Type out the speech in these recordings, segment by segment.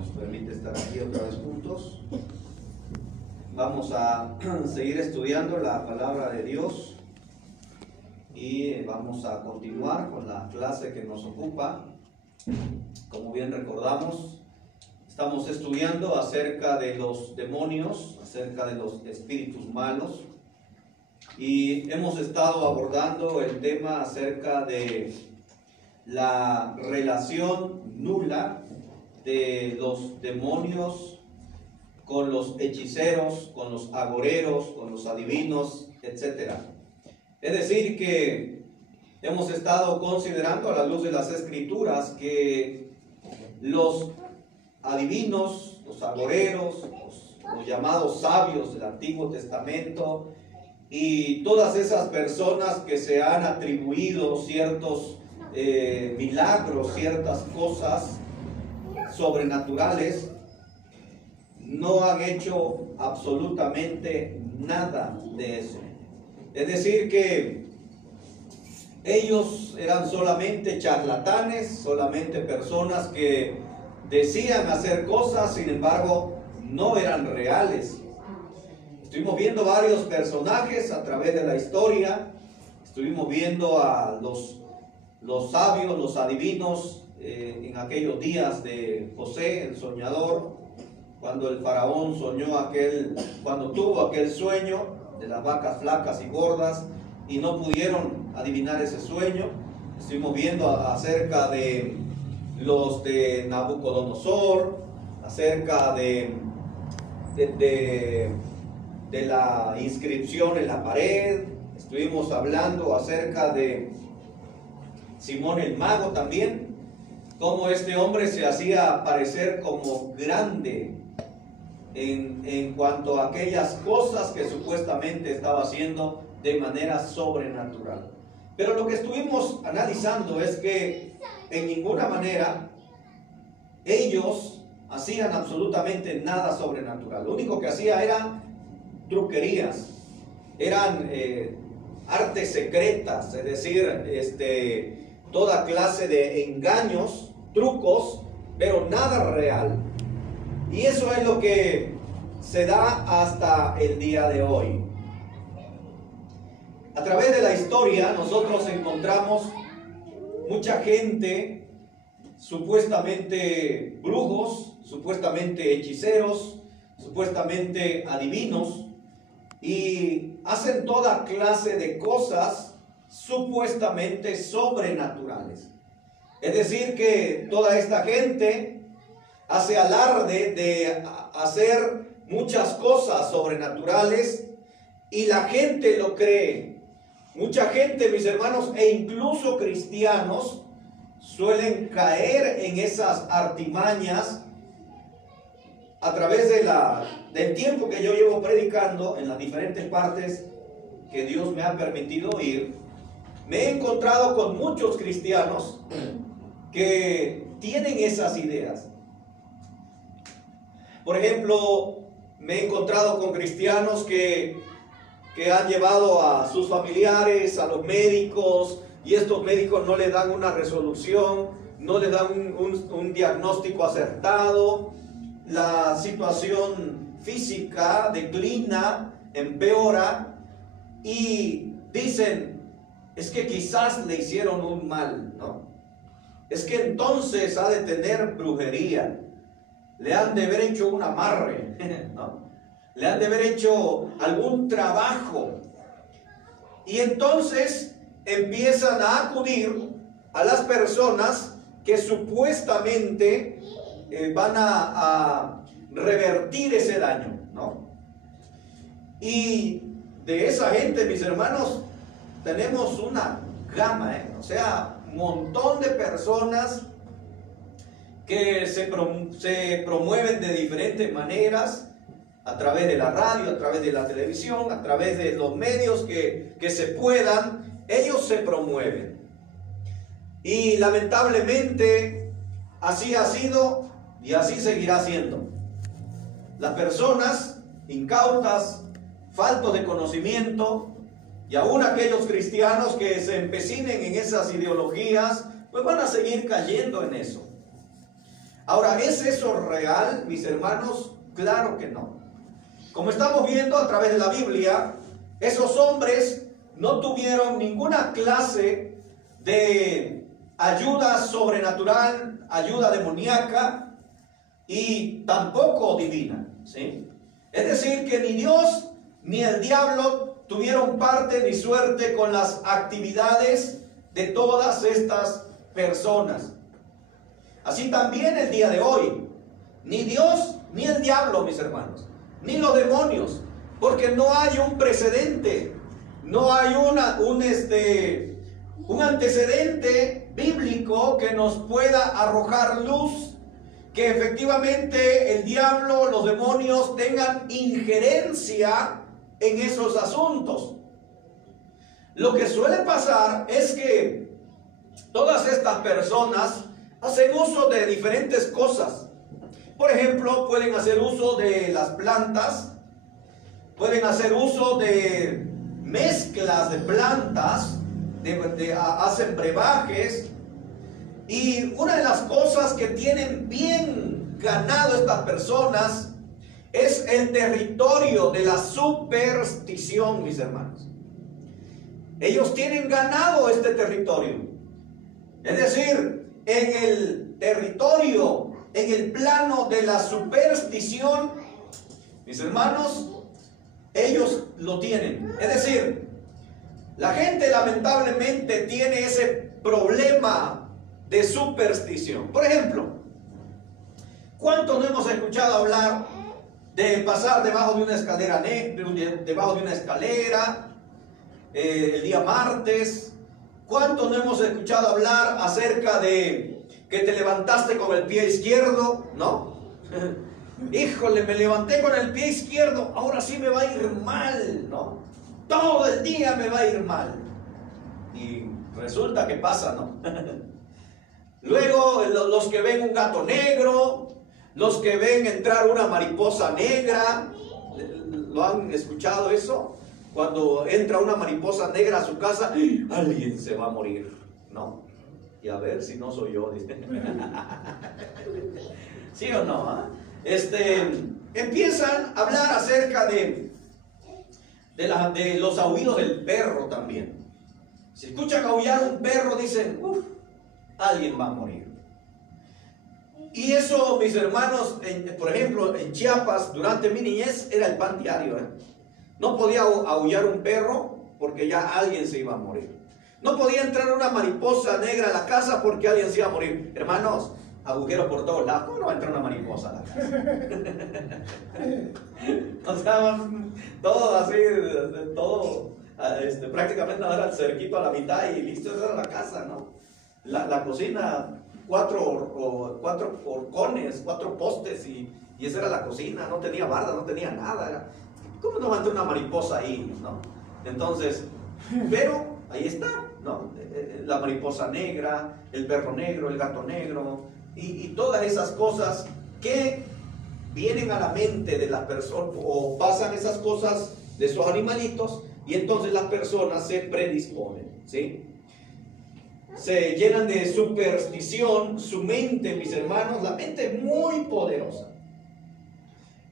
nos permite estar aquí otra vez juntos. Vamos a seguir estudiando la palabra de Dios y vamos a continuar con la clase que nos ocupa. Como bien recordamos, estamos estudiando acerca de los demonios, acerca de los espíritus malos, y hemos estado abordando el tema acerca de la relación nula de los demonios con los hechiceros, con los agoreros, con los adivinos, etc. Es decir, que hemos estado considerando a la luz de las Escrituras que los adivinos, los agoreros, los llamados sabios del Antiguo Testamento y todas esas personas que se han atribuido ciertos milagros, ciertas cosas sobrenaturales, no han hecho absolutamente nada de eso. Es decir, que ellos eran solamente charlatanes, solamente personas que decían hacer cosas, sin embargo, no eran reales. Estuvimos viendo varios personajes a través de la historia. Estuvimos viendo a los sabios, los adivinos, en aquellos días de José, el soñador, cuando el faraón cuando tuvo aquel sueño de las vacas flacas y gordas y no pudieron adivinar ese sueño. Estuvimos viendo acerca de los de Nabucodonosor, acerca de la inscripción en la pared. Estuvimos hablando acerca de Simón el Mago también, cómo este hombre se hacía parecer como grande en cuanto a aquellas cosas que supuestamente estaba haciendo de manera sobrenatural. Pero lo que estuvimos analizando es que en ninguna manera ellos hacían absolutamente nada sobrenatural. Lo único que hacía eran truquerías, eran artes secretas, es decir, toda clase de engaños, trucos, pero nada real. Y eso es lo que se da hasta el día de hoy. A través de la historia nosotros encontramos mucha gente, supuestamente brujos, supuestamente hechiceros, supuestamente adivinos, y hacen toda clase de cosas supuestamente sobrenaturales. Es decir, que toda esta gente hace alarde de hacer muchas cosas sobrenaturales y la gente lo cree. Mucha gente, mis hermanos, e incluso cristianos, suelen caer en esas artimañas. A través del tiempo que yo llevo predicando en las diferentes partes que Dios me ha permitido ir, me he encontrado con muchos cristianos que tienen esas ideas. Por ejemplo, me he encontrado con cristianos que han llevado a sus familiares, a los médicos, y estos médicos no les dan una resolución, no les dan un diagnóstico acertado. La situación física declina, empeora, y dicen, es que quizás le hicieron un mal, ¿no? Es que entonces ha de tener brujería, le han de haber hecho un amarre, ¿no? Le han de haber hecho algún trabajo. Y entonces empiezan a acudir a las personas que supuestamente van a revertir ese daño, ¿no? Y de esa gente, mis hermanos, tenemos una gama, o sea, un montón de personas que se promueven de diferentes maneras, a través de la radio, a través de la televisión, a través de los medios que se puedan. Ellos se promueven. Y lamentablemente así ha sido y así seguirá siendo. Las personas incautas, faltos de conocimiento, y aún aquellos cristianos que se empecinen en esas ideologías, pues van a seguir cayendo en eso. Ahora, ¿es eso real, mis hermanos? Claro que no. Como estamos viendo a través de la Biblia, esos hombres no tuvieron ninguna clase de ayuda sobrenatural, ayuda demoníaca y tampoco divina, ¿sí? Es decir, que ni Dios ni el diablo tuvieron parte ni suerte con las actividades de todas estas personas. Así también el día de hoy, ni Dios ni el diablo, mis hermanos, ni los demonios, porque no hay un precedente, no hay un antecedente bíblico que nos pueda arrojar luz que efectivamente el diablo, los demonios tengan injerencia en esos asuntos. Lo que suele pasar es que todas estas personas hacen uso de diferentes cosas. Por ejemplo, pueden hacer uso de las plantas, pueden hacer uso de mezclas de plantas, hacen brebajes. Y una de las cosas que tienen bien ganado estas personas es el territorio de la superstición, mis hermanos. Ellos tienen ganado este territorio. Es decir, en el territorio, en el plano de la superstición, mis hermanos, ellos lo tienen. Es decir, la gente lamentablemente tiene ese problema de superstición. Por ejemplo, ¿cuántos no hemos escuchado hablar de pasar debajo de una escalera, el día martes? ¿Cuántos no hemos escuchado hablar acerca de que te levantaste con el pie izquierdo? ¿No? Híjole, me levanté con el pie izquierdo, ahora sí me va a ir mal, ¿no? Todo el día me va a ir mal. Y resulta que pasa, ¿no? Luego, los que ven un gato negro, los que ven entrar una mariposa negra, ¿lo han escuchado eso? Cuando entra una mariposa negra a su casa, alguien se va a morir, ¿no? Y a ver si no soy yo, dice. ¿Sí o no? Empiezan a hablar acerca de los aullidos del perro también. Si escuchan aullar un perro, dicen, alguien va a morir. Y eso, mis hermanos, por ejemplo, en Chiapas, durante mi niñez, era el pan diario. No podía aullar un perro porque ya alguien se iba a morir. No podía entrar una mariposa negra a la casa porque alguien se iba a morir. Hermanos, agujeros por todos lados. ¿Cómo no va a entrar una mariposa a la casa? O sea, todo así, todo, prácticamente dar al cerquito a la mitad y listo, esa era la casa, ¿no? La cocina, cuatro horcones, 4 postes y esa era la cocina, no tenía barda, no tenía nada. ¿Cómo no va a entrar una mariposa ahí, no? Entonces, pero ahí está, ¿no? La mariposa negra, el perro negro, el gato negro y todas esas cosas que vienen a la mente de las personas o pasan esas cosas de esos animalitos y entonces las personas se predisponen, ¿sí? Se llenan de superstición, su mente, mis hermanos, la mente es muy poderosa.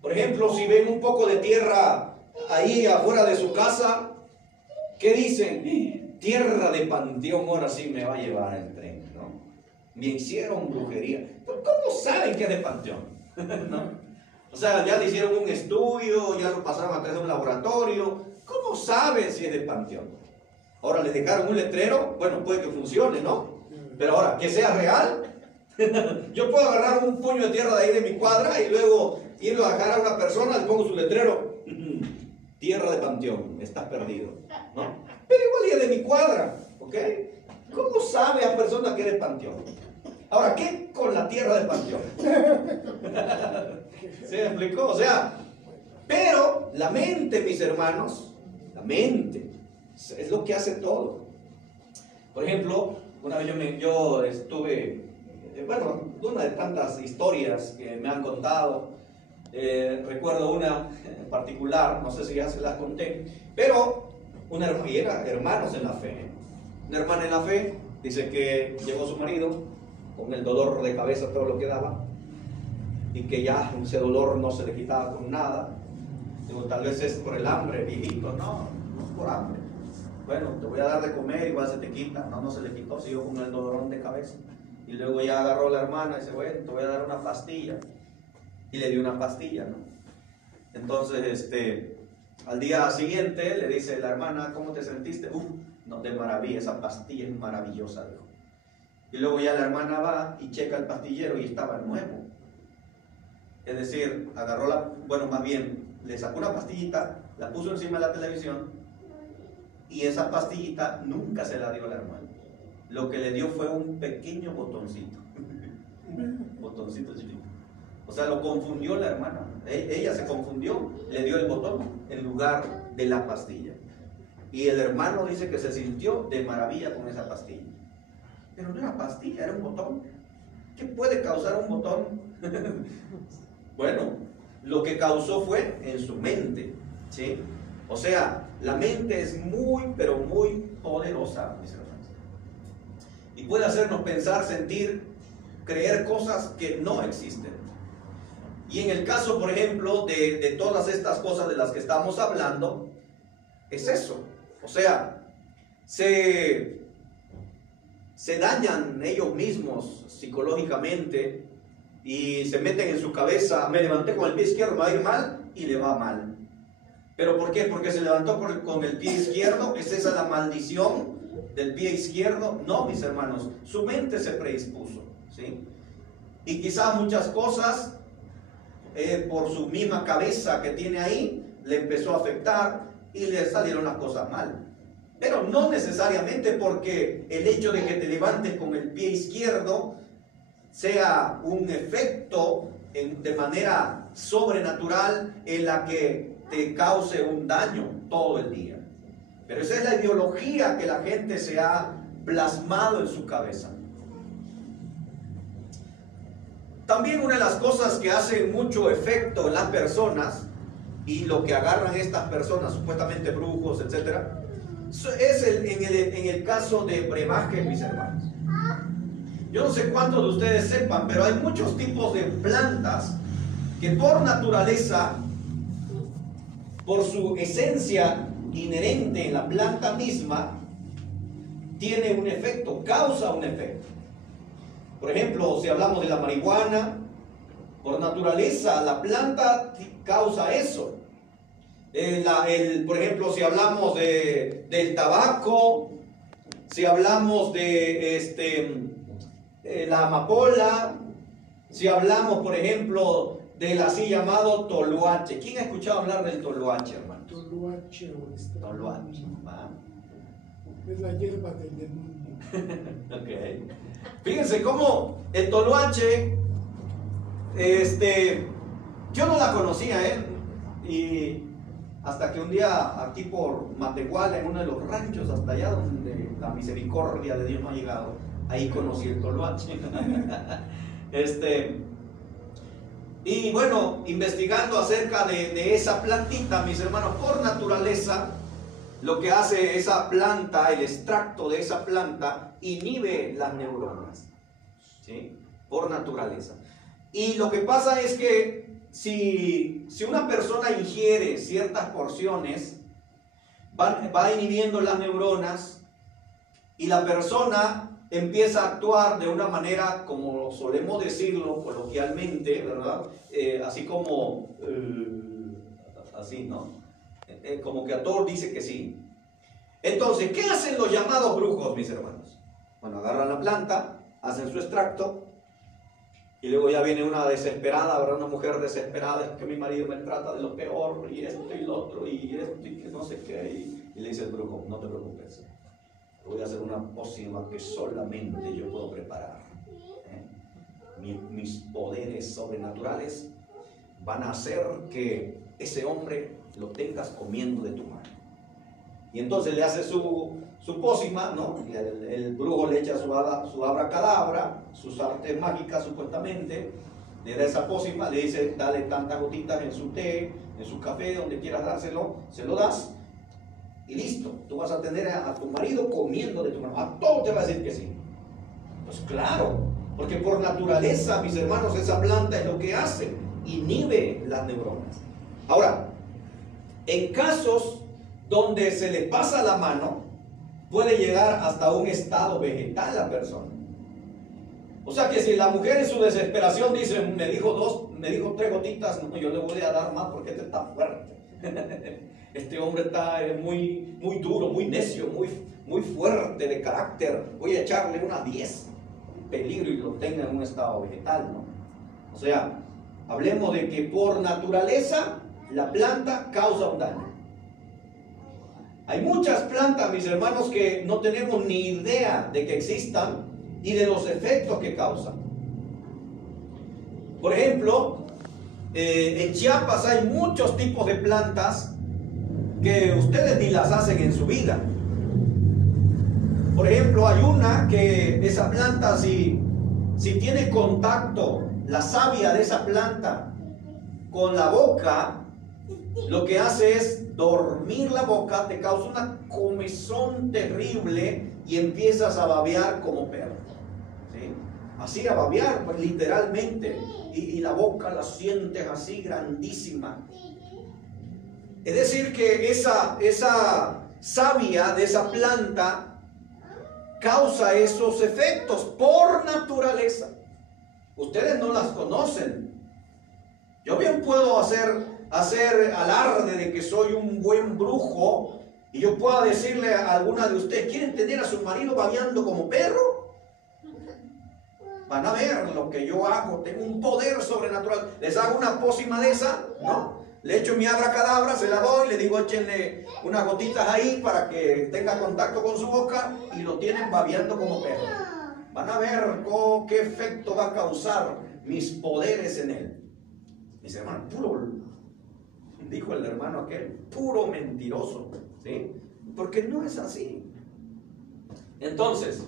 Por ejemplo, si ven un poco de tierra ahí afuera de su casa, ¿qué dicen? Tierra de panteón, ahora sí me va a llevar el tren, ¿no? Me hicieron brujería. ¿Pero cómo saben que es de panteón? ¿No? O sea, ya le hicieron un estudio, ya lo pasaron a través de un laboratorio. ¿Cómo saben si es de panteón? Ahora les dejaron un letrero, bueno, puede que funcione, ¿no? Pero ahora, que sea real. Yo puedo agarrar un puño de tierra de ahí de mi cuadra y luego irlo a dejar a una persona, le pongo su letrero. Tierra de panteón, estás perdido, ¿no? Pero igual ya de mi cuadra, ¿ok? ¿Cómo sabe a persona que es de panteón? Ahora, ¿qué con la tierra de panteón? ¿Se me explicó? O sea, pero la mente, mis hermanos, la mente es lo que hace todo. Por ejemplo, una vez yo estuve, bueno, una de tantas historias que me han contado, recuerdo una en particular, no sé si ya se las conté, pero una hermana, y era hermanos en la fe. Una hermana en la fe dice que llegó su marido con el dolor de cabeza, todo lo que daba, y que ya ese dolor no se le quitaba con nada. Digo, tal vez es por el hambre, viejito. No, no es por hambre. Bueno, te voy a dar de comer, igual se te quita. No, no se le quitó, siguió con el dolorón de cabeza. Y luego ya agarró la hermana y dice, bueno, te voy a dar una pastilla. Y le dio una pastilla, ¿no? Entonces, al día siguiente le dice la hermana, ¿cómo te sentiste? No, de maravilla, esa pastilla es maravillosa, dijo. Y luego ya la hermana va y checa el pastillero y estaba nuevo. Es decir, más bien, le sacó una pastillita, la puso encima de la televisión y esa pastillita nunca se la dio a la hermana. Lo que le dio fue un pequeño botoncito. Botoncito chiquito. O sea, lo confundió la hermana. Ella se confundió, le dio el botón en lugar de la pastilla. Y el hermano dice que se sintió de maravilla con esa pastilla. Pero no era pastilla, era un botón. ¿Qué puede causar un botón? Bueno, lo que causó fue en su mente, ¿sí? O sea, la mente es muy, pero muy poderosa, mis hermanos. Y puede hacernos pensar, sentir, creer cosas que no existen. Y en el caso, por ejemplo, de todas estas cosas de las que estamos hablando, es eso. O sea, se dañan ellos mismos psicológicamente y se meten en su cabeza, me levanté con el pie izquierdo, me va a ir mal, y le va mal. ¿Pero por qué? Porque se levantó con el pie izquierdo. ¿Es esa la maldición del pie izquierdo? No, mis hermanos, su mente se predispuso, ¿sí? Y quizás muchas cosas, por su misma cabeza que tiene ahí, le empezó a afectar y le salieron las cosas mal. Pero no necesariamente porque el hecho de que te levantes con el pie izquierdo sea un efecto de manera sobrenatural en la que te cause un daño todo el día. Pero esa es la ideología que la gente se ha plasmado en su cabeza. También una de las cosas que hace mucho efecto en las personas, y lo que agarran estas personas, supuestamente brujos, etc., es en el caso de brebajes, mis hermanos. Yo no sé cuántos de ustedes sepan, pero hay muchos tipos de plantas que por naturaleza, por su esencia inherente en la planta misma, tiene un efecto, causa un efecto. Por ejemplo, si hablamos de la marihuana, por naturaleza la planta causa eso. Por ejemplo, si hablamos del tabaco, si hablamos de la amapola, si hablamos, por ejemplo, del así llamado toloache. ¿Quién ha escuchado hablar del toloache, hermano? Toloache o Toloache, ¿va? Es la hierba del demonio. Ok. Fíjense cómo el toloache, yo no la conocía, y hasta que un día aquí por Matehuala, en uno de los ranchos hasta allá donde la misericordia de Dios no ha llegado, ahí conocí el toloache. Y bueno, investigando acerca de esa plantita, mis hermanos, por naturaleza, lo que hace esa planta, el extracto de esa planta, inhibe las neuronas, ¿sí? Por naturaleza. Y lo que pasa es que si una persona ingiere ciertas porciones, va inhibiendo las neuronas y la persona empieza a actuar de una manera, como solemos decirlo coloquialmente, ¿verdad? Así como, así, ¿no? Como que a todos dice que sí. Entonces, ¿qué hacen los llamados brujos, mis hermanos? Bueno, agarran la planta, hacen su extracto, y luego ya viene una desesperada, ¿verdad? Una mujer desesperada, es que mi marido me trata de lo peor, y esto y lo otro, y esto y que no sé qué, y le dice el brujo, no te preocupes, voy a hacer una pócima que solamente yo puedo preparar. Mis poderes sobrenaturales van a hacer que ese hombre lo tengas comiendo de tu mano. Y entonces le hace su pócima, ¿no? Y el brujo le echa su abracadabra, sus artes mágicas supuestamente, le da esa pócima, le dice, dale tantas gotitas en su té, en su café, donde quieras dárselo, se lo das, y listo, tú vas a tener a tu marido comiendo de tu mano. A todo te va a decir que sí. Pues claro, Porque por naturaleza, mis hermanos, esa planta es lo que hace, inhibe las neuronas. Ahora, en casos donde se le pasa la mano, puede llegar hasta un estado vegetal la persona. O sea que si la mujer en su desesperación dice, me dijo 3 gotitas, no, yo le voy a dar más porque este está fuerte. Este hombre está muy, muy duro, muy necio, muy fuerte de carácter. Voy a echarle unas 10. Peligro y lo tenga en un estado vegetal, ¿no? O sea, hablemos de que por naturaleza la planta causa un daño. Hay muchas plantas, mis hermanos, que no tenemos ni idea de que existan y de los efectos que causan. Por ejemplo, en Chiapas hay muchos tipos de plantas que ustedes ni las hacen en su vida. Por ejemplo, hay una que esa planta, si tiene contacto la savia de esa planta con la boca, lo que hace es dormir la boca, te causa una comezón terrible y empiezas a babear como perro. ¿Sí? Así a babear, pues literalmente. Y la boca la sientes así grandísima. Es decir que esa savia de esa planta causa esos efectos por naturaleza. Ustedes no las conocen. Yo bien puedo hacer alarde de que soy un buen brujo y yo puedo decirle a alguna de ustedes, ¿quieren tener a su marido babeando como perro? Van a ver lo que yo hago, tengo un poder sobrenatural. Les hago una pócima de esa, ¿no? Le echo mi abracadabra, se la doy, le digo échenle unas gotitas ahí para que tenga contacto con su boca y lo tienen babeando como perro. Van a ver qué efecto va a causar mis poderes en él. Mis hermanos, puro, dijo el hermano aquel, puro mentiroso, ¿sí? Porque no es así. Entonces,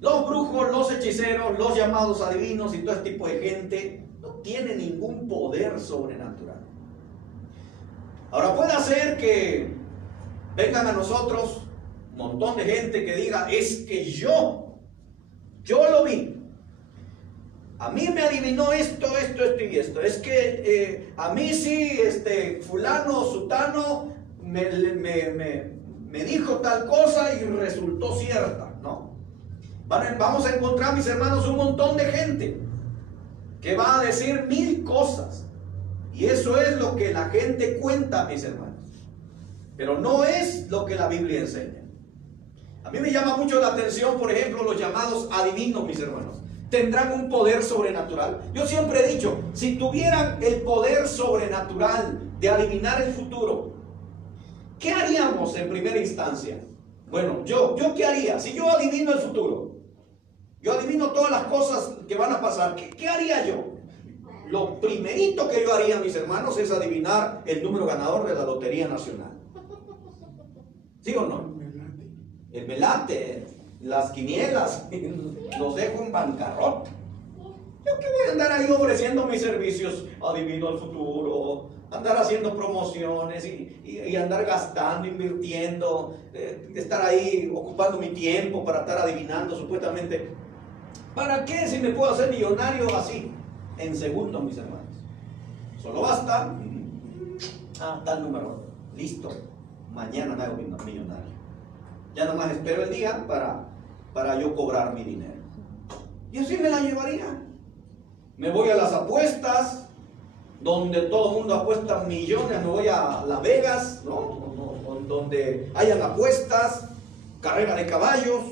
los brujos, los hechiceros, los llamados adivinos y todo este tipo de gente no tiene ningún poder sobrenatural. Ahora puede ser que vengan a nosotros un montón de gente que diga, es que yo lo vi. A mí me adivinó esto y esto. Es que a mí sí, fulano, sutano, me dijo tal cosa y resultó cierta, ¿no? Vamos a encontrar, mis hermanos, un montón de gente que va a decir 1000 cosas. Y eso es lo que la gente cuenta, mis hermanos. Pero no es lo que la Biblia enseña. A mí me llama mucho la atención, por ejemplo, los llamados adivinos, mis hermanos. Tendrán un poder sobrenatural. Yo siempre he dicho, si tuvieran el poder sobrenatural de adivinar el futuro, ¿qué haríamos en primera instancia? Bueno, ¿yo qué haría? Si yo adivino el futuro, yo adivino todas las cosas que van a pasar, ¿qué haría yo? Lo primerito que yo haría, mis hermanos, es adivinar el número ganador de la Lotería Nacional. ¿Sí o no? El melate, las quinielas, los dejo en bancarrota. ¿Yo qué voy a andar ahí ofreciendo mis servicios? Adivino el futuro, andar haciendo promociones y andar gastando, invirtiendo, estar ahí ocupando mi tiempo para estar adivinando supuestamente. ¿Para qué si me puedo hacer millonario así? En segundos, mis hermanos. Solo basta. Tal número. Listo. Mañana me hago millonario. Ya nomás espero el día para yo cobrar mi dinero. Y así me la llevaría. Me voy a las apuestas, donde todo el mundo apuesta millones. Me voy a Las Vegas, ¿no? Donde hayan apuestas, carrera de caballos.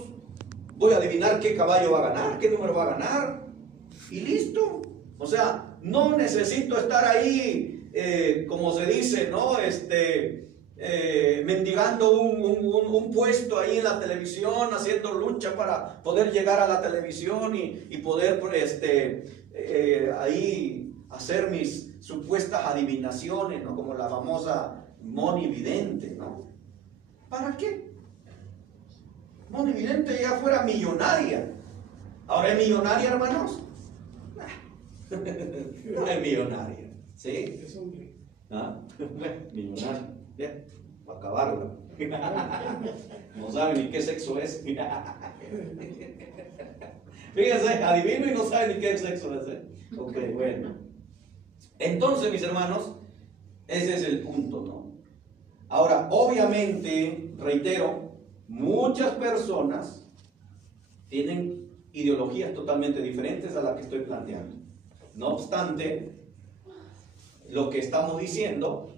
Voy a adivinar qué caballo va a ganar, qué número va a ganar. Y listo. O sea, no necesito estar ahí, como se dice, ¿no? Mendigando un puesto ahí en la televisión, haciendo lucha para poder llegar a la televisión y poder ahí hacer mis supuestas adivinaciones, ¿no? Como la famosa Moni Vidente, ¿no? ¿Para qué? Moni Vidente ya fuera millonaria. ¿Ahora es millonaria, hermanos? No es millonaria, ¿sí? Es hombre. ¿Ah? Millonaria, bien, para acabarla. No saben ni qué sexo es. Fíjense, adivino y no saben ni qué sexo es. Ok, bueno. Entonces, mis hermanos, ese es el punto, ¿no? Ahora, obviamente, reitero, muchas personas tienen ideologías totalmente diferentes a las que estoy planteando. No obstante, lo que estamos diciendo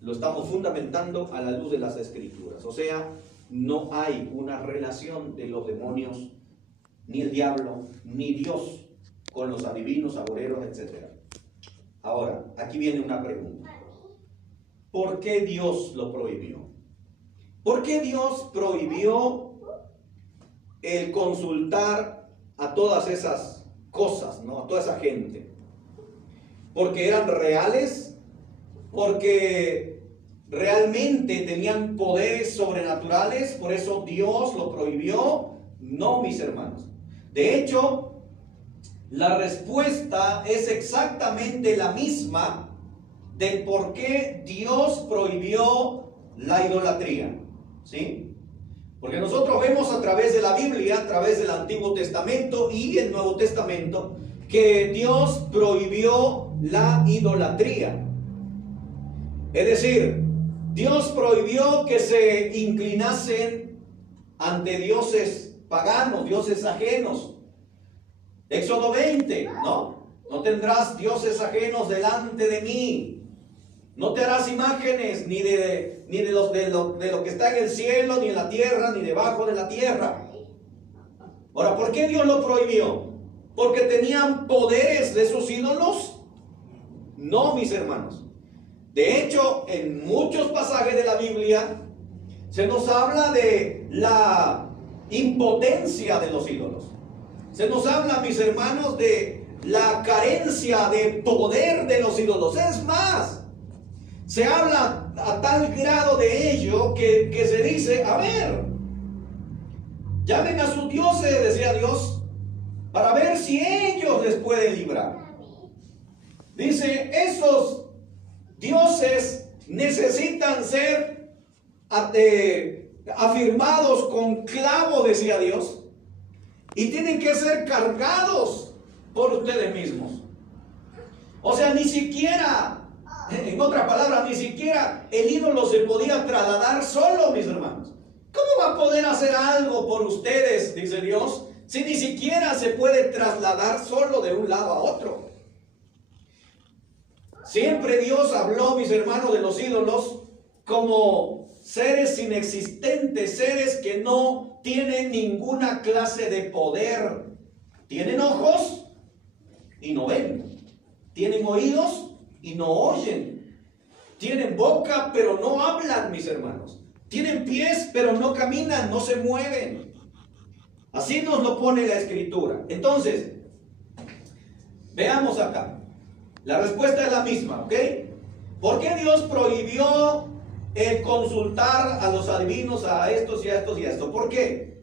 lo estamos fundamentando a la luz de las Escrituras. O sea, no hay una relación de los demonios, ni el diablo, ni Dios con los adivinos, agoreros, etc. Ahora, aquí viene una pregunta. ¿Por qué Dios lo prohibió? ¿Por qué Dios prohibió el consultar a todas esas cosas, ¿no? A toda esa gente? ¿Porque eran reales? ¿Porque realmente tenían poderes sobrenaturales? ¿Por eso Dios lo prohibió? No, mis hermanos. De hecho, la respuesta es exactamente la misma del por qué Dios prohibió la idolatría, ¿sí? Porque nosotros vemos a través de la Biblia, a través del Antiguo Testamento y el Nuevo Testamento, que Dios prohibió la idolatría. Es decir, Dios prohibió que se inclinasen ante dioses paganos, dioses ajenos. Éxodo 20, ¿no? No tendrás dioses ajenos delante de mí. No te harás imágenes ni de lo que está en el cielo, ni en la tierra, ni debajo de la tierra. Ahora, ¿por qué Dios lo prohibió? ¿Porque tenían poderes de sus ídolos? No, mis hermanos. De hecho, en muchos pasajes de la Biblia se nos habla de la impotencia de los ídolos. Se nos habla, mis hermanos, de la carencia de poder de los ídolos. Es más, se habla a tal grado de ello que se dice, a ver, llamen a sus dioses, decía Dios, para ver si ellos les pueden librar. Dice, esos dioses necesitan ser afirmados con clavos, decía Dios, y tienen que ser cargados por ustedes mismos. O sea, ni siquiera, en otras palabras, ni siquiera el ídolo se podía trasladar solo, mis hermanos. ¿Cómo va a poder hacer algo por ustedes, dice Dios, si ni siquiera se puede trasladar solo de un lado a otro? Siempre Dios habló, mis hermanos, de los ídolos como seres inexistentes, seres que no tienen ninguna clase de poder. Tienen ojos y no ven. Tienen oídos y no oyen. Tienen boca pero no hablan, mis hermanos. Tienen pies pero no caminan, no se mueven. Así nos lo pone la Escritura. Entonces, veamos acá. La respuesta es la misma, ¿ok? ¿Por qué Dios prohibió el consultar a los adivinos, a estos y a estos y a estos? ¿Por qué?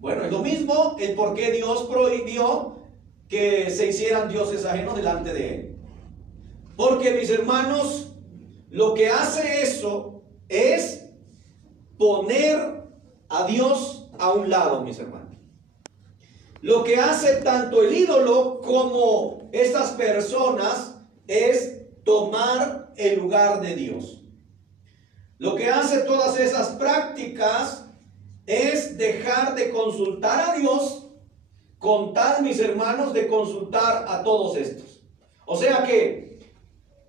Bueno, es lo mismo el por qué Dios prohibió que se hicieran dioses ajenos delante de Él. Porque, mis hermanos, lo que hace eso es poner a Dios a un lado, mis hermanos. Lo que hace tanto el ídolo como estas personas es tomar el lugar de Dios. Lo que hace todas esas prácticas es dejar de consultar a Dios con tal, mis hermanos, de consultar a todos estos. O sea que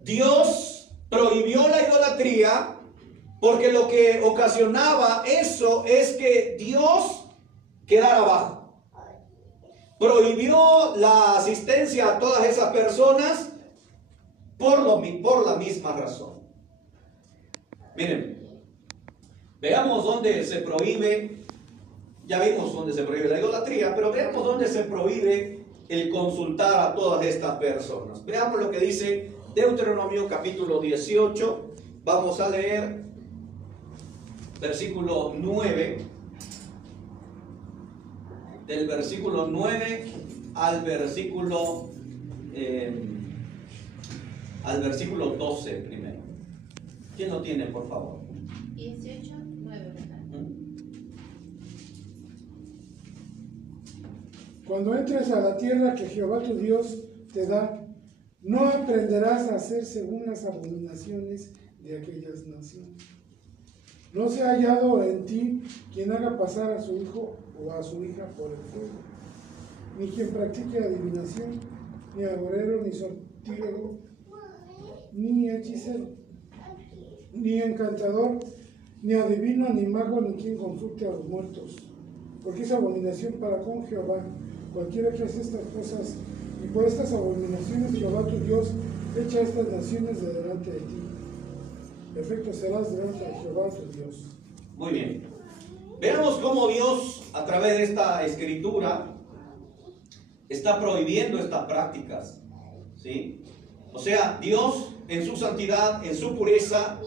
Dios prohibió la idolatría porque lo que ocasionaba eso es que Dios quedara abajo. Prohibió la asistencia a todas esas personas por la misma razón. Miren, veamos dónde se prohíbe, ya vimos dónde se prohíbe la idolatría, pero veamos dónde se prohíbe el consultar a todas estas personas. Veamos lo que dice Deuteronomio capítulo 18, vamos a leer versículo 9, del versículo 9 al versículo 12 primero. ¿Quién lo tiene, por favor? 18:9. Cuando entres a la tierra que Jehová tu Dios te da, no aprenderás a hacer según las abominaciones de aquellas naciones. No se ha hallado en ti quien haga pasar a su hijo o a su hija por el fuego, ni quien practique adivinación, ni agorero, ni sortílego, ni hechicero, ni encantador, ni adivino, ni mago, ni quien consulte a los muertos, porque es abominación para con Jehová. Cualquiera que hace estas cosas, y por estas abominaciones Jehová tu Dios echa estas naciones de delante de ti. Efecto serás delante de Jehová tu Dios. Muy bien. Veamos cómo Dios, a través de esta escritura, está prohibiendo estas prácticas, ¿sí? O sea, Dios en su santidad, en su pureza,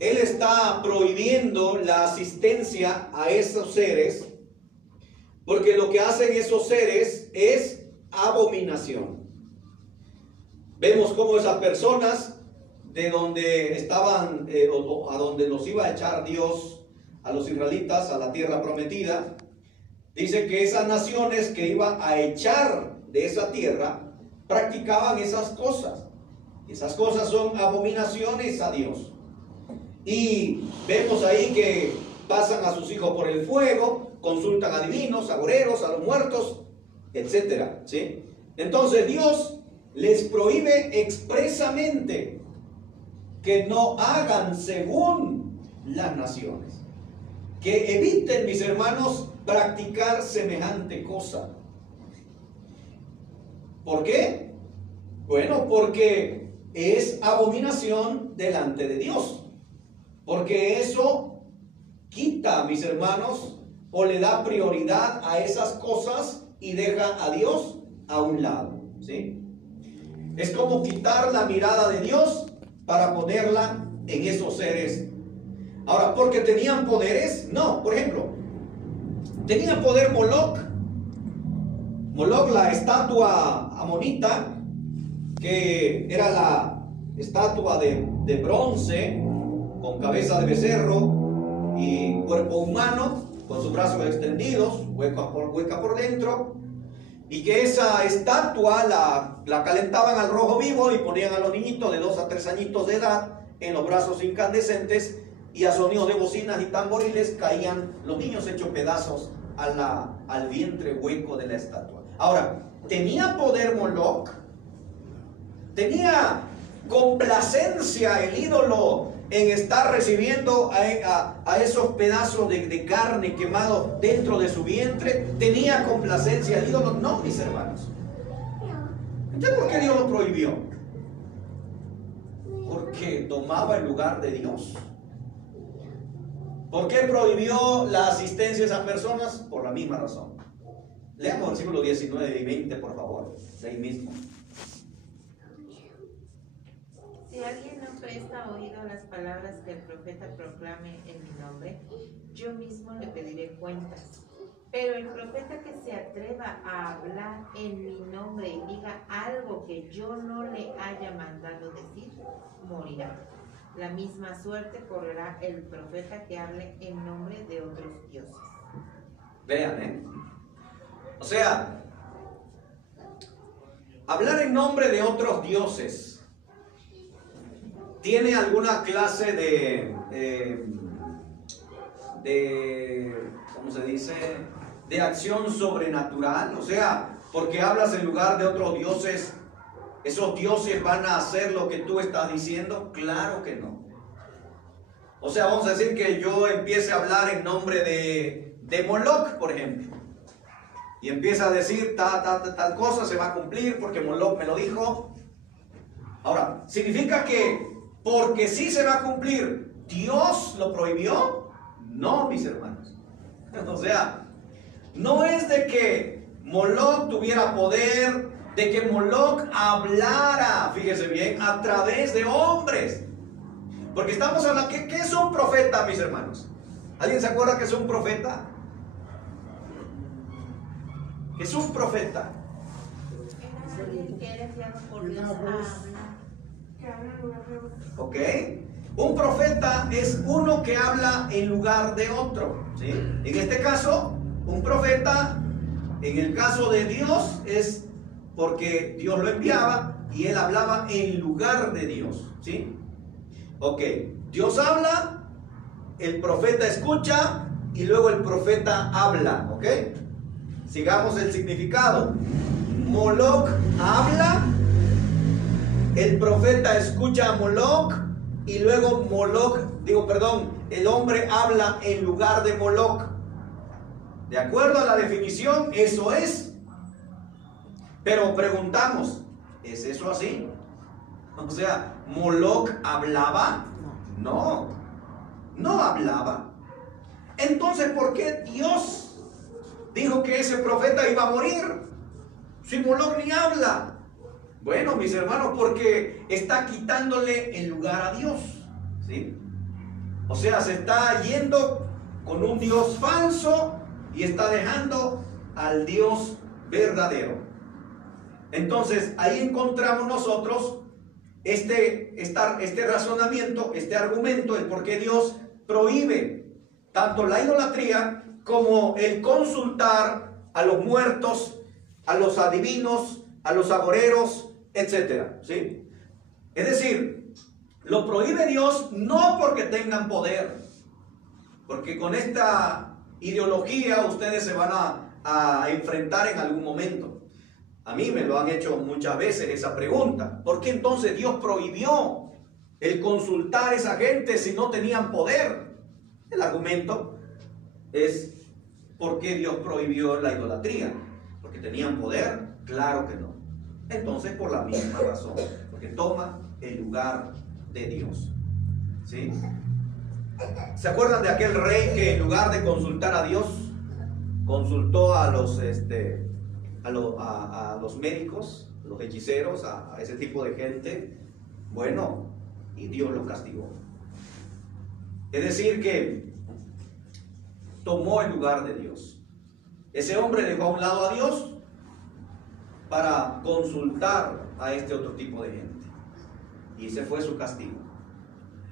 Él está prohibiendo la asistencia a esos seres, porque lo que hacen esos seres es abominación. Vemos cómo esas personas de donde estaban, a donde los iba a echar Dios a los israelitas, a la tierra prometida, dice que esas naciones que iba a echar de esa tierra practicaban esas cosas. Esas cosas son abominaciones a Dios. Y vemos ahí que pasan a sus hijos por el fuego, consultan a divinos, agoreros, a los muertos, etcétera, ¿sí? Entonces Dios les prohíbe expresamente que no hagan según las naciones, que eviten, mis hermanos, practicar semejante cosa. ¿Por qué? Bueno, porque es abominación delante de Dios, porque eso quita, mis hermanos, o le da prioridad a esas cosas y deja a Dios a un lado, ¿sí? Es como quitar la mirada de Dios para ponerla en esos seres. Ahora, ¿porque tenían poderes? No, por ejemplo, tenía poder Moloch. Moloch, la estatua amonita, que era la estatua de bronce, con cabeza de becerro y cuerpo humano, con sus brazos extendidos, hueca por dentro, y que esa estatua la calentaban al rojo vivo y ponían a los niñitos de 2 a 3 añitos de edad en los brazos incandescentes, y a sonidos de bocinas y tamboriles caían los niños hechos pedazos al vientre hueco de la estatua. Ahora, ¿tenía poder Moloch? ¿Tenía complacencia el ídolo en estar recibiendo a esos pedazos de carne quemados dentro de su vientre? ¿Tenía complacencia el ídolo? No, mis hermanos. Entonces, ¿por qué Dios lo prohibió? Porque tomaba el lugar de Dios. ¿Por qué prohibió la asistencia a esas personas? Por la misma razón. Leamos el versículo 19 y 20, por favor, de ahí mismo. Si alguien no presta oído a las palabras que el profeta proclame en mi nombre, yo mismo le pediré cuentas. Pero el profeta que se atreva a hablar en mi nombre y diga algo que yo no le haya mandado decir, morirá. La misma suerte correrá el profeta que hable en nombre de otros dioses. Vean, o sea, hablar en nombre de otros dioses tiene alguna clase ¿cómo se dice?, de acción sobrenatural. O sea, porque hablas en lugar de otros dioses, ¿esos dioses van a hacer lo que tú estás diciendo? Claro que no. O sea, vamos a decir que yo empiece a hablar en nombre de Moloch, por ejemplo, y empieza a decir tal cosa se va a cumplir porque Moloch me lo dijo. Ahora, ¿significa que porque sí se va a cumplir, Dios lo prohibió? No, mis hermanos. O sea, no es de que Moloch tuviera poder, de que Moloch hablara, fíjese bien, a través de hombres. Porque estamos hablando, ¿qué es un profeta, mis hermanos? ¿Alguien se acuerda que es un profeta? ¿Qué es un profeta? Era alguien que era enviado por Dios a hablar. ¿Ok? Un profeta es uno que habla en lugar de otro, ¿sí? En este caso, un profeta En el caso de Dios es porque Dios lo enviaba y él hablaba en lugar de Dios, ¿sí? Ok, Dios habla, el profeta escucha y luego el profeta habla, ¿ok? Sigamos el significado. Moloc habla, el profeta escucha a Moloc y luego el hombre habla en lugar de Moloc. De acuerdo a la definición, eso es. Pero preguntamos, ¿es eso así? O sea, ¿Moloc hablaba? No, no hablaba. Entonces, ¿por qué Dios dijo que ese profeta iba a morir? Si Moloc ni habla. Bueno, mis hermanos, porque está quitándole el lugar a Dios, ¿sí? O sea, se está yendo con un Dios falso y está dejando al Dios verdadero. Entonces, ahí encontramos nosotros este razonamiento, este argumento, el por qué Dios prohíbe tanto la idolatría como el consultar a los muertos, a los adivinos, a los agoreros, etcétera, ¿sí? Es decir, lo prohíbe Dios no porque tengan poder, porque con esta ideología ustedes se van a enfrentar en algún momento. A mí me lo han hecho muchas veces esa pregunta. ¿Por qué entonces Dios prohibió el consultar a esa gente si no tenían poder? El argumento es ¿por qué Dios prohibió la idolatría? ¿Porque tenían poder? Claro que no. Entonces por la misma razón, porque toma el lugar de Dios, ¿sí? ¿Se acuerdan de aquel rey que en lugar de consultar a Dios consultó a los médicos, los hechiceros, a ese tipo de gente? Bueno, y Dios lo castigó. Es decir que tomó el lugar de Dios. Ese hombre dejó a un lado a Dios para consultar a este otro tipo de gente, y ese fue su castigo.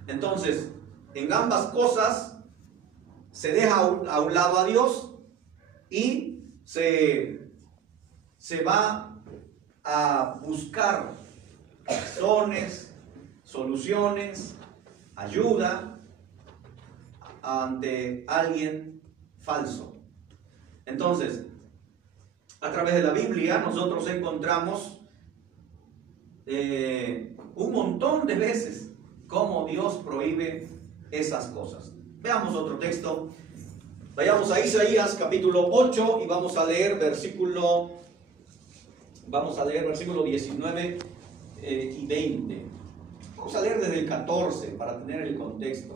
Entonces, en ambas cosas se deja a un lado a Dios y se va a buscar razones, soluciones, ayuda ante alguien falso. Entonces, a través de la Biblia nosotros encontramos un montón de veces cómo Dios prohíbe esas cosas. Veamos otro texto. Vayamos a Isaías capítulo 8 y vamos a leer versículo 19 y 20. Vamos a leer desde el 14 para tener el contexto.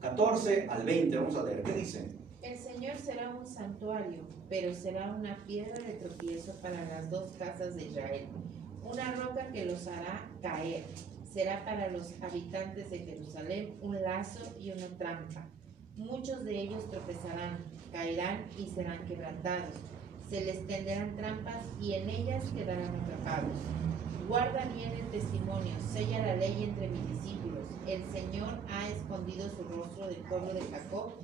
14 al 20 vamos a leer. ¿Qué dice? El Señor será un santuario, pero será una piedra de tropiezo para las dos casas de Israel, una roca que los hará caer. Será para los habitantes de Jerusalén un lazo y una trampa. Muchos de ellos tropezarán, caerán y serán quebrantados. Se les tenderán trampas y en ellas quedarán atrapados. Guarda bien el testimonio, sella la ley entre mis discípulos. El Señor ha escondido su rostro del pueblo de Jacob,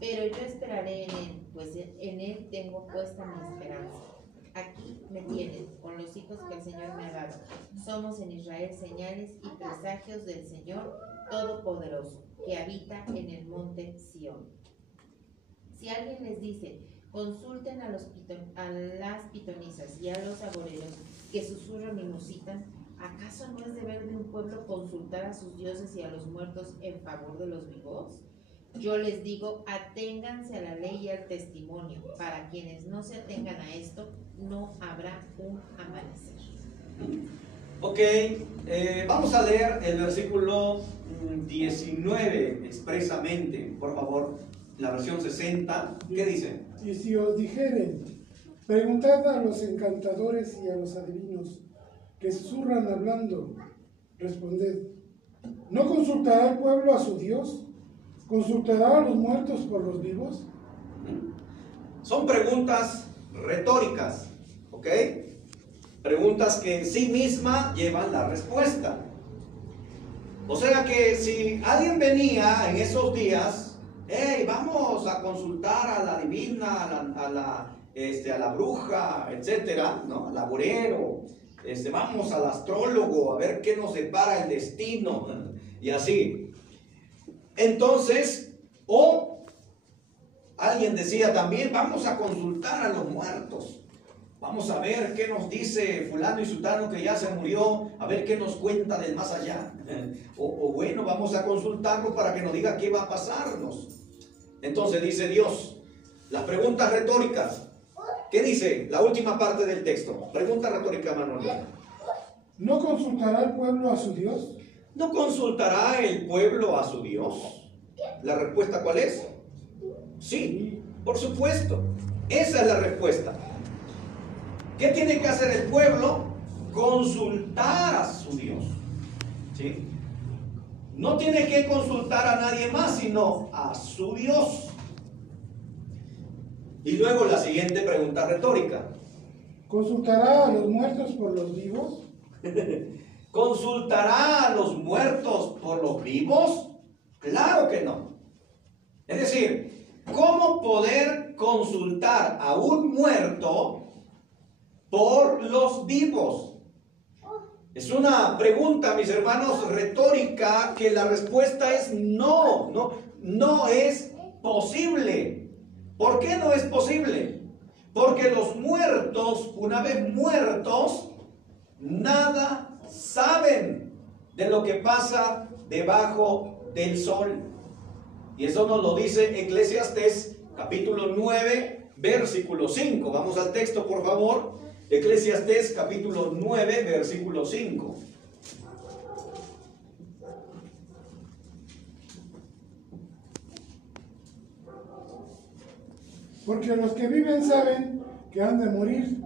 pero yo esperaré en él, pues en él tengo puesta mi esperanza. Aquí me tienen, con los hijos que el Señor me ha dado. Somos en Israel señales y presagios del Señor Todopoderoso, que habita en el monte Sión. Si alguien les dice, consulten a las pitonisas y a los agoreros que susurran y musitan, ¿acaso no es deber de un pueblo consultar a sus dioses y a los muertos en favor de los vivos? Yo les digo, aténganse a la ley y al testimonio. Para quienes no se atengan a esto, no habrá un amanecer. Ok, vamos a leer el versículo 19 expresamente, por favor, la versión 60. ¿Qué dice? Y si os dijeren, preguntad a los encantadores y a los adivinos que susurran hablando, responded, ¿no consultará el pueblo a su Dios? ¿Consultará a los muertos por los vivos? Son preguntas retóricas, ¿ok? Preguntas que en sí misma llevan la respuesta. O sea que si alguien venía en esos días, hey, vamos a consultar a la divina, a la a la bruja, etcétera, ¿no? Al agorero, vamos al astrólogo a ver qué nos depara el destino, y así. Entonces, o alguien decía también, vamos a consultar a los muertos. Vamos a ver qué nos dice fulano y sutano que ya se murió, a ver qué nos cuenta del más allá. O bueno, vamos a consultarlo para que nos diga qué va a pasarnos. Entonces dice Dios, las preguntas retóricas. ¿Qué dice la última parte del texto? Pregunta retórica, Manuel. ¿No consultará el pueblo a su Dios? ¿No consultará el pueblo a su Dios? ¿La respuesta cuál es? Sí, por supuesto. Esa es la respuesta. ¿Qué tiene que hacer el pueblo? Consultar a su Dios. ¿Sí? No tiene que consultar a nadie más, sino a su Dios. Y luego la siguiente pregunta retórica. ¿Consultará a los muertos por los vivos? ¿Consultará a los muertos por los vivos? Claro que no. Es decir, ¿cómo poder consultar a un muerto por los vivos? Es una pregunta, mis hermanos, retórica, que la respuesta es no, no es posible. ¿Por qué no es posible? Porque los muertos, una vez muertos, nada saben de lo que pasa debajo del sol. Y eso nos lo dice Eclesiastés capítulo 9, versículo 5. Vamos al texto, por favor. Eclesiastés capítulo 9, versículo 5. Porque los que viven saben que han de morir,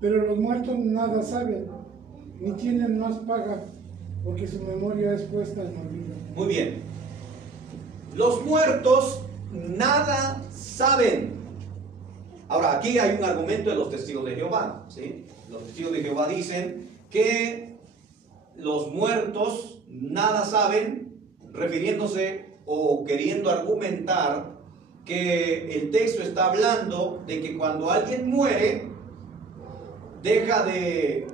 pero los muertos nada saben, ni tienen más paga, porque su memoria es puesta en olvido. Muy bien. Los muertos nada saben. Ahora, aquí hay un argumento de los testigos de Jehová, ¿sí? Los testigos de Jehová dicen que los muertos nada saben, refiriéndose o queriendo argumentar que el texto está hablando de que cuando alguien muere, deja de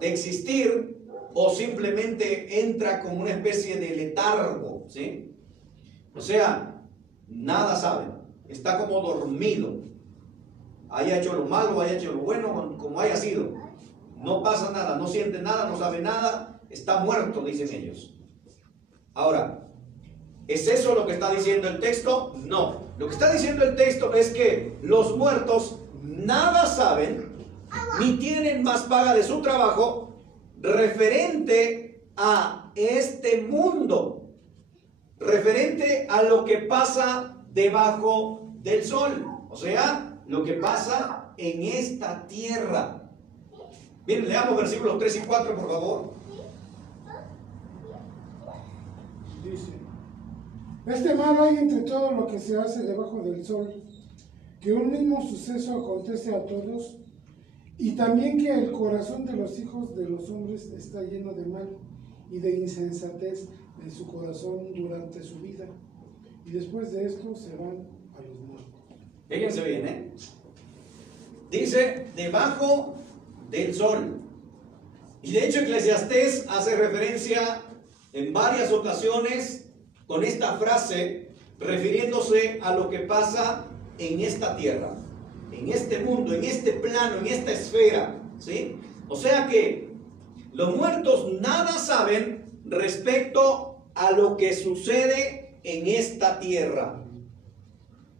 existir o simplemente entra como una especie de letargo, ¿sí? O sea, nada sabe, está como dormido, haya hecho lo malo, haya hecho lo bueno, como haya sido, no pasa nada, no siente nada, no sabe nada, está muerto, dicen ellos. Ahora, ¿es eso lo que está diciendo el texto? No, lo que está diciendo el texto es que los muertos nada saben, ni tienen más paga de su trabajo referente a este mundo, referente a lo que pasa debajo del sol, o sea, lo que pasa en esta tierra. Bien, leamos versículos 3 y 4, por favor. Dice: este mal hay entre todo lo que se hace debajo del sol, que un mismo suceso acontece a todos, y también que el corazón de los hijos de los hombres está lleno de mal y de insensatez en su corazón durante su vida, y después de esto se van a los muertos. Fíjense bien, ¿eh? Dice, debajo del sol. Y de hecho Eclesiastés hace referencia en varias ocasiones con esta frase, refiriéndose a lo que pasa en esta tierra, en este mundo, en este plano, en esta esfera, ¿sí? O sea que los muertos nada saben respecto a lo que sucede en esta tierra.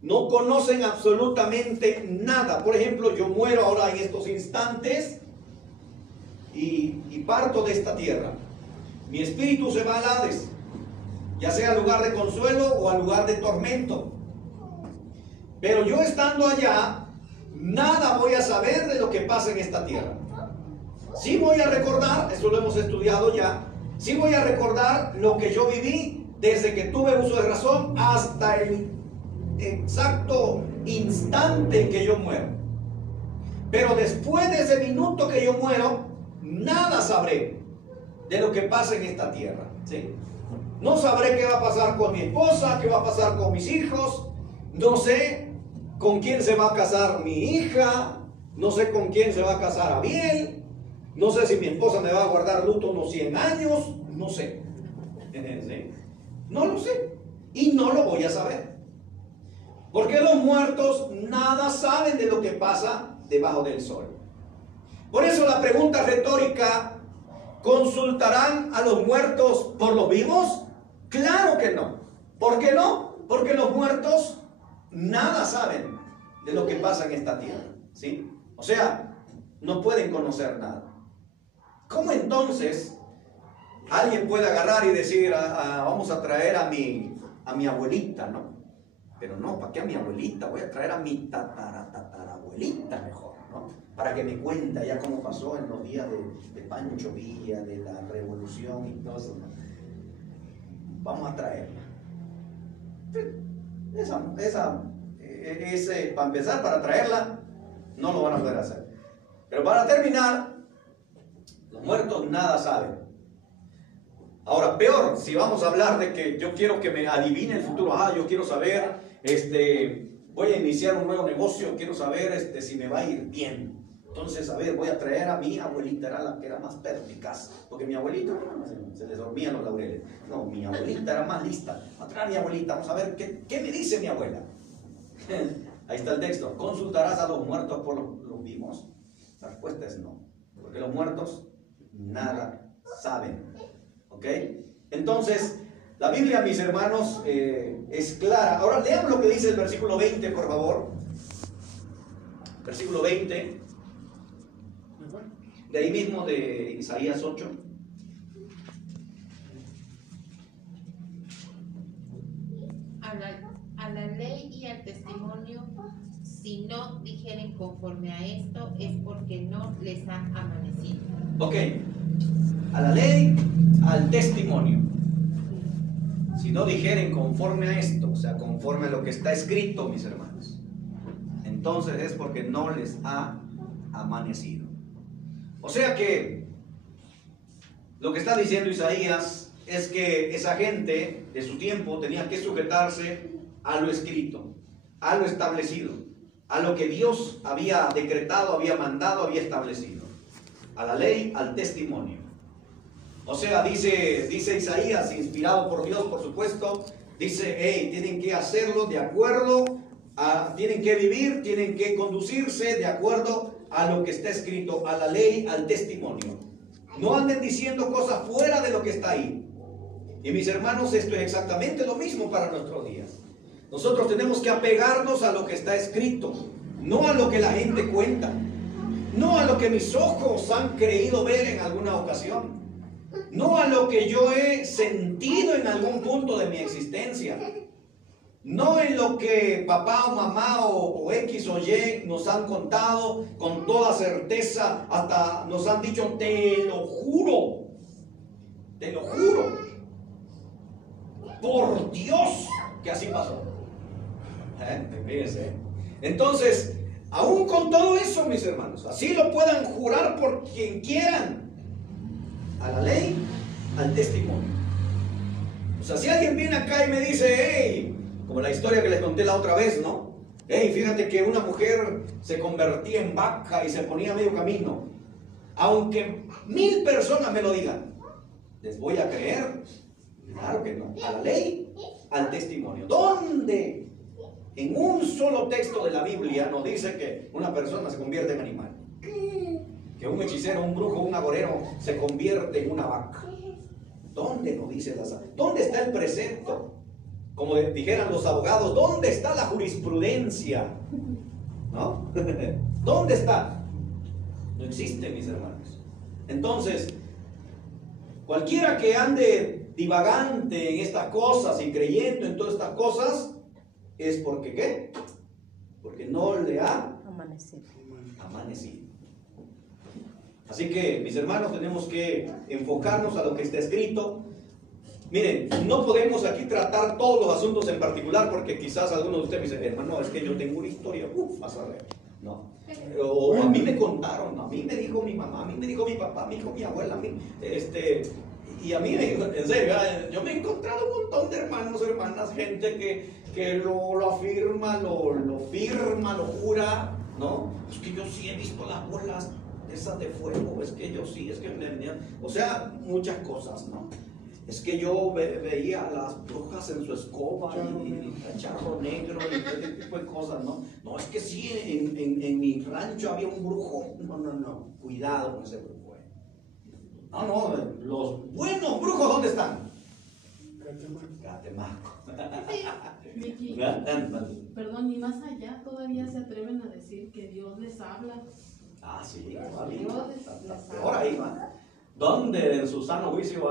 No conocen absolutamente nada. Por ejemplo, yo muero ahora en estos instantes y parto de esta tierra. Mi espíritu se va al Hades, ya sea al lugar de consuelo o al lugar de tormento. Pero yo estando allá, nada voy a saber de lo que pasa en esta tierra. Sí voy a recordar, eso lo hemos estudiado ya, sí voy a recordar lo que yo viví desde que tuve uso de razón hasta el exacto instante en que yo muero. Pero después de ese minuto que yo muero, nada sabré de lo que pasa en esta tierra, ¿sí? No sabré qué va a pasar con mi esposa, qué va a pasar con mis hijos, no sé con quién se va a casar mi hija, no sé con quién se va a casar Abiel, no sé si mi esposa me va a guardar luto unos 100 años, no sé. ¿Sí? No lo sé y no lo voy a saber. Porque los muertos nada saben de lo que pasa debajo del sol. Por eso la pregunta retórica, ¿consultarán a los muertos por los vivos? Claro que no. ¿Por qué no? Porque los muertos nada saben de lo que pasa en esta tierra, ¿sí? O sea, no pueden conocer nada. ¿Cómo entonces alguien puede agarrar y decir, vamos a traer a mi abuelita, ¿no? Pero no, ¿para qué a mi abuelita? Voy a traer a mi tatarabuelita mejor, ¿no? Para que me cuente ya cómo pasó en los días de Pancho Villa, de la revolución y todo eso, ¿no? Vamos a traerla. Para empezar, para traerla, no lo van a poder hacer. Pero para terminar, los muertos nada saben. Ahora, peor, si vamos a hablar de que yo quiero que me adivine el futuro, yo quiero saber, voy a iniciar un nuevo negocio, quiero saber si me va a ir bien. Entonces, a ver, voy a traer a mi abuelita, era la que era más perspicaz, porque mi abuelita se les dormían los laureles. No, mi abuelita era más lista. Voy a traer a mi abuelita, vamos a ver qué me dice mi abuela. Ahí está el texto. ¿Consultarás a los muertos por los vivos? La respuesta es no, porque los muertos nada saben. ¿Ok? Entonces, la Biblia, mis hermanos, es clara. Ahora lean lo que dice el versículo 20, por favor. Versículo 20. De ahí mismo de Isaías 8. A la ley y al testimonio, si no dijeren conforme a esto, es porque no les ha amanecido. Ok. A la ley, al testimonio. Si no dijeren conforme a esto, o sea, conforme a lo que está escrito, mis hermanos, entonces es porque no les ha amanecido. O sea que lo que está diciendo Isaías es que esa gente de su tiempo tenía que sujetarse a lo escrito, a lo establecido, a lo que Dios había decretado, había mandado, había establecido. A la ley, al testimonio. O sea, dice Isaías, inspirado por Dios, por supuesto, dice, tienen que hacerlo de acuerdo tienen que vivir, tienen que conducirse de acuerdo a lo que está escrito, a la ley, al testimonio. No anden diciendo cosas fuera de lo que está ahí. Y mis hermanos, esto es exactamente lo mismo para nuestros días. Nosotros tenemos que apegarnos a lo que está escrito, no a lo que la gente cuenta, no a lo que mis ojos han creído ver en alguna ocasión, no a lo que yo he sentido en algún punto de mi existencia, no en lo que papá o mamá o X o Y nos han contado con toda certeza, hasta nos han dicho, te lo juro, por Dios que así pasó. Fíjense. Entonces, aún con todo eso, mis hermanos, así lo puedan jurar por quien quieran, a la ley, al testimonio. O sea, si alguien viene acá y me dice, como la historia que les conté la otra vez, ¿no? Fíjate que una mujer se convertía en vaca y se ponía a medio camino. Aunque 1000 personas me lo digan, ¿les voy a creer? Claro que no. A la ley, al testimonio. ¿Dónde? En un solo texto de la Biblia nos dice que una persona se convierte en animal. Que un hechicero, un brujo, un agorero se convierte en una vaca. ¿Dónde nos dice la Biblia? ¿Dónde está el precepto? Como dijeran los abogados, ¿dónde está la jurisprudencia? ¿No? ¿Dónde está? No existe, mis hermanos. Entonces, cualquiera que ande divagante en estas cosas y creyendo en todas estas cosas, es porque ¿qué? Porque no le ha amanecido. Así que, mis hermanos, tenemos que enfocarnos a lo que está escrito. Miren, no podemos aquí tratar todos los asuntos en particular, porque quizás algunos de ustedes me dicen, hermano, es que yo tengo una historia, vas a ver. No. O a mí me contaron, a mí me dijo mi mamá, a mí me dijo mi papá, me dijo mi abuela, y a mí me dijo, en serio, yo me he encontrado un montón de hermanos, hermanas, gente que lo afirma, lo firma, lo jura, ¿no? Es que yo sí he visto las bolas esas de fuego, es que yo sí, es que o sea, muchas cosas, ¿no? Es que yo veía a las brujas en su escoba y el charro negro y ese tipo de cosas, ¿no? No, es que sí, en mi rancho había un brujo. No, cuidado con ese brujo. No, los buenos brujos, ¿dónde están? Catemaco. Miki, perdón, y más allá todavía se atreven a decir que Dios les habla. Ah, sí, Dios les ahora ahí va. ¿Dónde en su sano juicio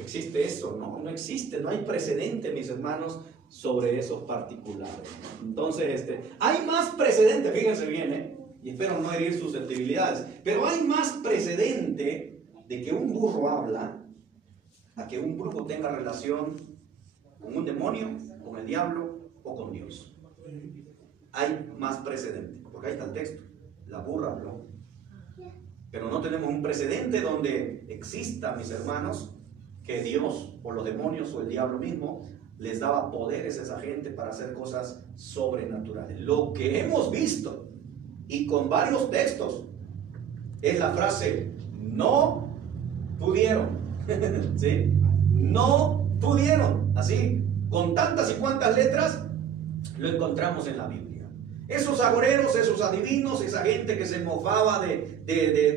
existe eso? No existe, no hay precedente, mis hermanos, sobre esos particulares. Entonces, hay más precedente, fíjense bien, y espero no herir susceptibilidades, pero hay más precedente de que un burro habla a que un brujo tenga relación con un demonio, con el diablo o con Dios. Hay más precedente, porque ahí está el texto. La burra habló. Pero no tenemos un precedente donde exista, mis hermanos, que Dios o los demonios o el diablo mismo les daba poderes a esa gente para hacer cosas sobrenaturales. Lo que hemos visto, y con varios textos, es la frase, no pudieron. ¿Sí? No pudieron. Así, con tantas y cuantas letras, lo encontramos en la Biblia. Esos agoreros, esos adivinos, esa gente que se mofaba de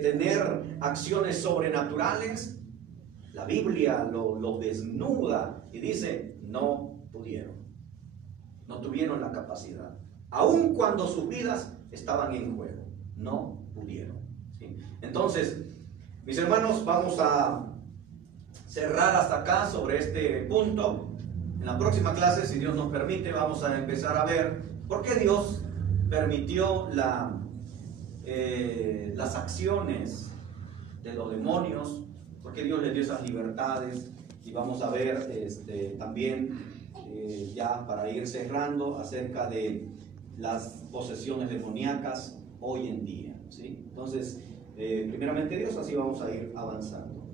tener acciones sobrenaturales, la Biblia lo desnuda y dice, no pudieron. No tuvieron la capacidad. Aun cuando sus vidas estaban en juego, no pudieron. ¿Sí? Entonces, mis hermanos, vamos a cerrar hasta acá sobre este punto. En la próxima clase, si Dios nos permite, vamos a empezar a ver por qué Dios permitió las acciones de los demonios, por qué Dios les dio esas libertades, y vamos a ver también, ya para ir cerrando, acerca de las posesiones demoníacas hoy en día, ¿sí? Entonces, primeramente Dios, así vamos a ir avanzando.